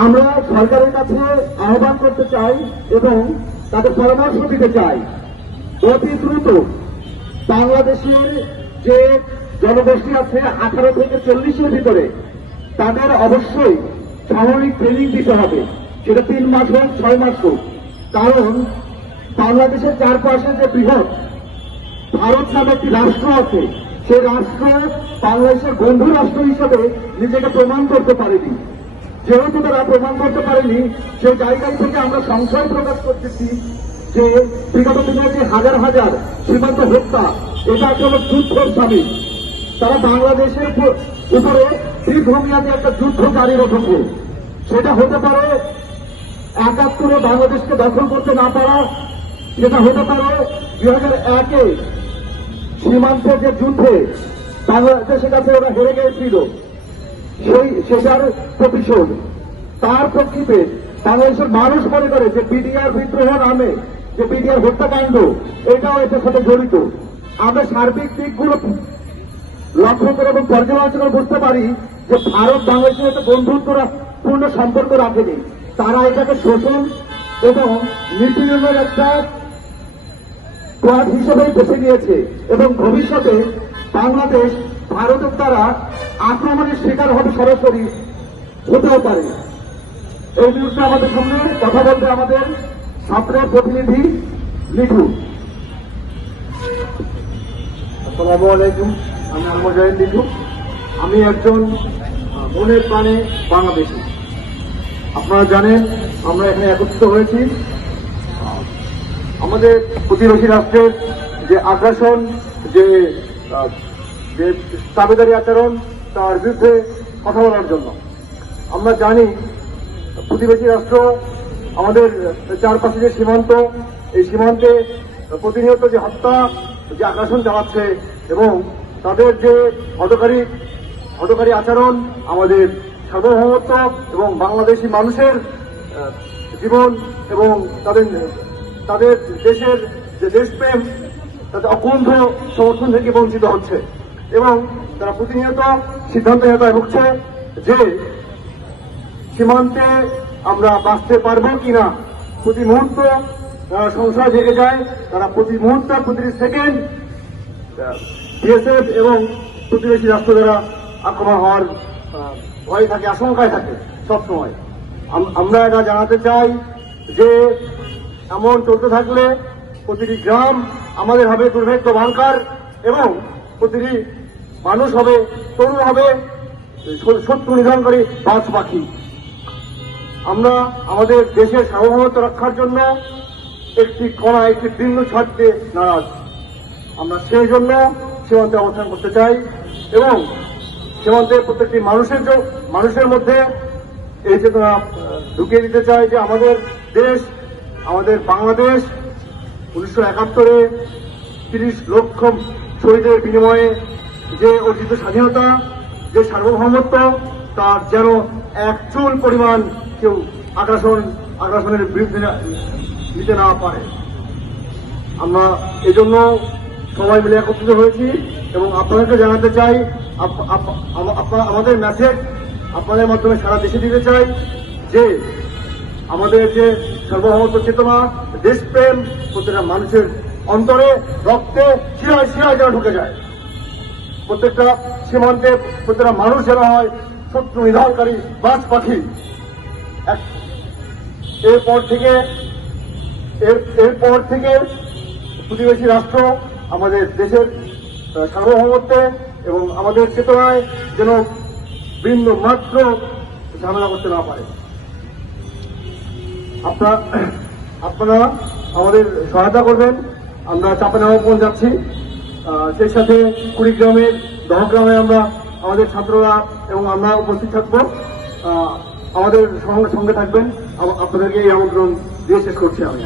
আমরা সরকারের কাছে আহ্বান করতে চাই এবং তাদের পরামর্শ দিতে চাই, অতি দ্রুত বাংলাদেশের যে জনগোষ্ঠী আছে 18 থেকে 40-এর ভিতরে তাদের অবশ্যই সামরিক ট্রেনিং দিতে হবে, সেটা 3 মাস হোক 6 মাস হোক। কারণ বাংলাদেশের চারপাশে যে বৃহৎ ভারত নামে একটি রাষ্ট্র আছে, সেই রাষ্ট্র বাংলাদেশের বন্ধু রাষ্ট্র হিসেবে নিজেকে প্রমাণ করতে পারেনি। যেহেতু তারা প্রমাণ করতে পারেনি, সেই জায়গায় থেকে আমরা সংশয় প্রকাশ করতেছি যে বিগত দিনের যে হাজার হাজার সীমান্ত হত্যা, এটা আসলে যুদ্ধের সামিল। তারা বাংলাদেশের উপরে দীর্ঘমেয়াদী একটা যুদ্ধ জারি রেখেছে। সেটা হতে পারে 71-এ বাংলাদেশকে দখল করতে না পারা, সেটা হতে পারে 2001-এ সীমান্তের যে যুদ্ধে বাংলাদেশের কাছে ওরা হেরে গিয়েছিল, সেটার প্রতিশোধ। তার প্রেক্ষিতে বাংলাদেশের মানুষ মনে করে যে বিডিআর বিদ্রোহ নামে যে বিডিআর হত্যাকাণ্ড, এটাও এটার সাথে জড়িত। আমরা সার্বিক দিকগুলো লক্ষ্য করে এবং পর্যালোচনা বুঝতে পারি যে ভারত বাংলাদেশের সাথে বন্ধুত্বপূর্ণ সম্পর্ক রাখেনি। তারা এটাকে শোষণ এবং নিপীড়নের একটা পথ হিসেবেই বেছে নিয়েছে এবং ভবিষ্যতে বাংলাদেশ ভারতের দ্বারা আক্রমণের শিকার হবে, সরাসরি হতেও পারে। এই নিউজটা আমাদের সামনে কথা বলতে আমাদের ছাত্রের প্রতিনিধি লিটু। আসসালামু আলাইকুম, আমি মুজাহিদ লিটু। আমি একজন মনের প্রাণে বাংলাদেশী। আপনারা জানেন আমরা এখানে একত্রিত হয়েছি আমাদের প্রতিবেশী রাষ্ট্রের যে আগ্রাসন, যে দাবিদারি আচরণ, তার বিরুদ্ধে কথা বলার জন্য। আমরা জানি প্রতিবেশী রাষ্ট্র আমাদের চারপাশে যে সীমান্ত, এই সীমান্তে প্রতিনিয়ত যে হত্যা, যে আগ্রাসন চালাচ্ছে এবং তাদের যে হতকারী আচরণ আমাদের সার্বভৌমত্ব এবং বাংলাদেশি মানুষের জীবন এবং তাদের দেশের যে দেশপ্রেম, তাদের অকুণ্ঠ সমর্থন থেকে বঞ্চিত হচ্ছে এবং তারা প্রতিনিয়ত সিদ্ধান্তহীনতায় ভুগছে যে সীমান্তে আমরা বাঁচতে পারবো কিনা। প্রতি মুহূর্ত তারা সংশয় জেগে যায়, তারা প্রতি মুহূর্ত প্রতিটি সেকেন্ড বিএসএফ এবং প্রতিবেশী রাষ্ট্র দ্বারা আক্রমণ হওয়ার ভয় থাকে, আশঙ্কায় থাকে সবসময়। আমরা এটা জানাতে চাই যে এমন চলতে থাকলে প্রতিটি গ্রাম আমাদের হবে দুর্ভিক্ষ বাংকার এবং প্রতিটি মানুষ হবে, তরুণ হবে শত্রু নিধনকারী বাজ পাখি। আমরা আমাদের দেশের সার্বভৌমত্ব রক্ষার জন্য একটি কণা, একটি বিন্দু ছাড়তে নারাজ। আমরা সেই জন্য সীমান্তে অবস্থান করতে চাই এবং সীমান্তের প্রত্যেকটি মানুষের মধ্যে এই চেতনা ঢুকিয়ে দিতে চাই যে আমাদের দেশ, আমাদের বাংলাদেশ 1971-এ 30 লক্ষ শহীদের বিনিময়ে যে অর্জিত স্বাধীনতা, যে সার্বভৌমত্ব, তার যেন এক চুল পরিমাণ কেউ আগ্রাসনের বিরুদ্ধে নিতে না পারে। আমরা এজন্য সবাই মিলে একত্রিত হয়েছি এবং আপনাদেরকে জানাতে চাই, আমাদের মেসেজ আপনাদের মাধ্যমে সারা দেশে দিতে চাই যে আমাদের যে সার্বভৌমত্ব চেতনা, দেশপ্রেম প্রত্যেকটা মানুষের অন্তরে, রক্তে, শিরায় শিরায় যেন ঢুকে যায়। প্রত্যেকটা সীমান্তে প্রত্যেকটা মানুষ যেন হয় শত্রু নিধনকারী বাজ পাখি। এরপর থেকে প্রতিবেশী রাষ্ট্র আমাদের দেশের সার্বভৌমত্বে এবং আমাদের চেতনায় যেন বিন্দু মাত্র ঝামেলা করতে না পারে। আপনারা আমাদের সহায়তা করবেন। আমরা চাঁপাইনবাবগঞ্জ যাচ্ছি, সেই সাথে কুড়িগ্রামের দহগ্রামে আমরা আমাদের ছাত্ররা এবং আমরা উপস্থিত থাকবো। আমাদের সঙ্গে থাকবেন। আপনাদেরকে এই আমন্ত্রণ দিয়ে শেষ করছি আমি।